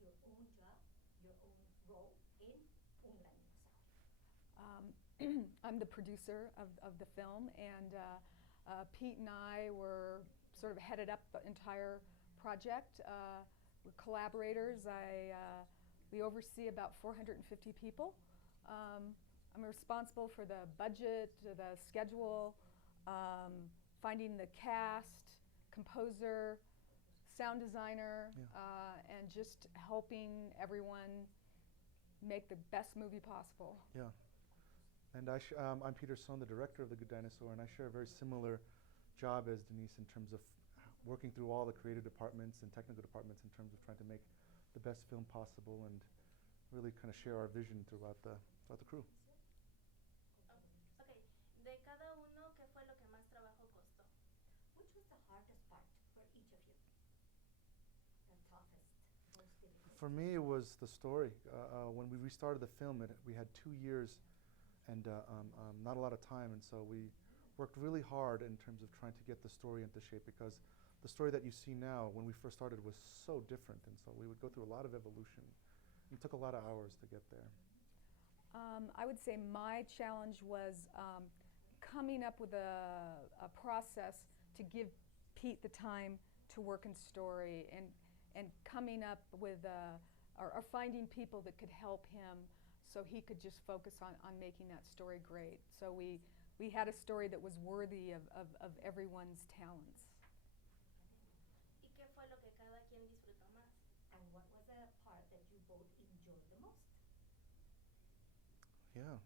your own job, your own role in Un Gran Dinosaurio? I'm the producer of the film, and Pete and I were sort of headed up the entire project. We're collaborators. We oversee about 450 people. I'm responsible for the budget, the schedule, finding the cast, composer, sound designer, and just helping everyone make the best movie possible. Yeah. And I'm Peter Sohn, the director of The Good Dinosaur, and I share a very similar job as Denise in terms of working through all the creative departments and technical departments in terms of trying to make the best film possible and really kind of share our vision throughout the crew. Okay, de cada uno, ¿qué fue lo que más trabajo costó? Which was the hardest part for each of you? The toughest, most difficult? For me, it was the story. When we restarted the film, we had 2 years and not a lot of time, and so we worked really hard in terms of trying to get the story into shape, because the story that you see now, when we first started, was so different, and so we would go through a lot of evolution. It took a lot of hours to get there. I would say my challenge was coming up with a process to give Pete the time to work in story, and coming up with or finding people that could help him so he could just focus on making that story great. So we had a story that was worthy of everyone's talents. ¿Y qué fue lo que cada quien disfrutó más? And what was the part that you both enjoyed the most? Yeah.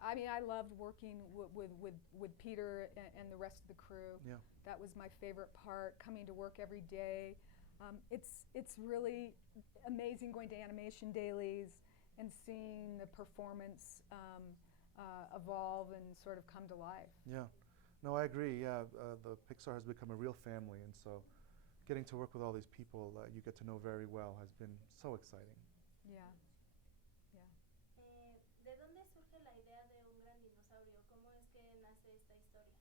I mean, I loved working with Peter and the rest of the crew. Yeah. That was my favorite part, coming to work every day. It's really amazing going to animation dailies and seeing the performance evolve and sort of come to life. Yeah. No, I agree. Yeah, the Pixar has become a real family, and so getting to work with all these people you get to know very well has been so exciting. Yeah. Yeah. ¿De dónde surge la idea de Un Gran Dinosaurio? ¿Cómo es que nace esta historia?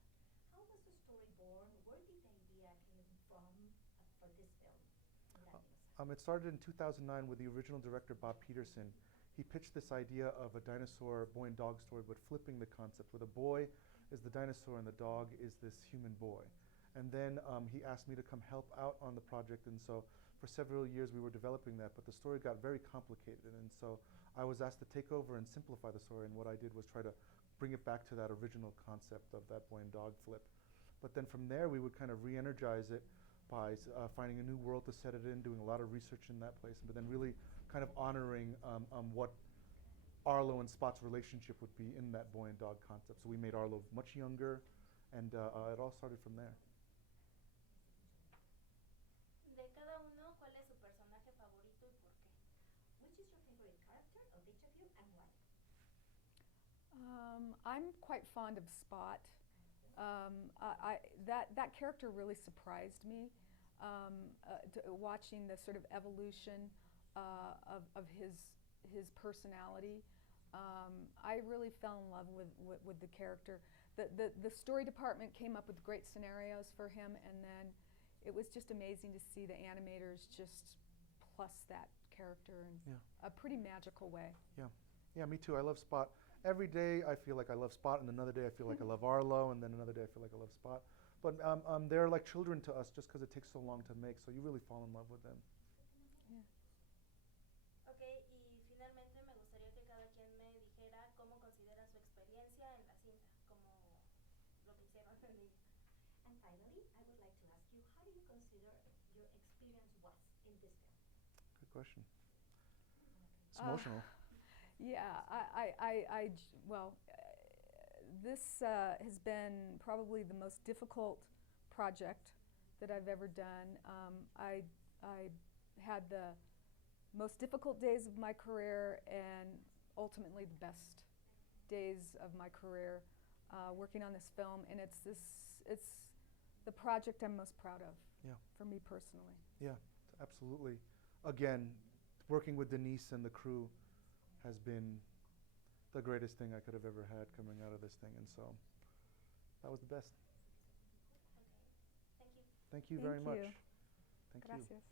How was the story born? Where did the idea came from for this film, Un Gran Dinosaurio? It started in 2009 with the original director, Bob Peterson. He pitched this idea of a dinosaur boy and dog story, but flipping the concept, where the boy is the dinosaur and the dog is this human boy. And then he asked me to come help out on the project, and so for several years we were developing that, but the story got very complicated, and so I was asked to take over and simplify the story, and what I did was try to bring it back to that original concept of that boy and dog flip. But then from there we would kind of re-energize it by finding a new world to set it in, doing a lot of research in that place, but then really kind of honoring what Arlo and Spot's relationship would be in that boy and dog concept. So we made Arlo much younger, and it all started from there. De cada uno, ¿cuál es su personaje favorito y por qué? Which is your favorite character of each of you and why? I'm quite fond of Spot. That character really surprised me, watching the sort of evolution of his personality. I really fell in love with the character. The story department came up with great scenarios for him, and then it was just amazing to see the animators just plus that character in a pretty magical way. Yeah. Yeah, me too. I love Spot. Every day I feel like I love Spot, and another day I feel like I love Arlo, and then another day I feel like I love Spot. But they're like children to us just because it takes so long to make, so you really fall in love with them. Yeah. Okay, y finalmente me gustaría que cada quien me dijera cómo considera su experiencia en la cinta, como lo que hicieron en ella. And finally, I would like to ask you, how do you consider your experience was in this film? Good question. It's emotional. Yeah, this has been probably the most difficult project that I've ever done. I had the most difficult days of my career and ultimately the best days of my career working on this film, and it's the project I'm most proud of. Yeah. For me personally. Yeah, absolutely. Again, working with Denise and the crew has been the greatest thing I could have ever had coming out of this thing, and so that was the best. Okay, thank you. Thank you very much. you. Thank you. Gracias.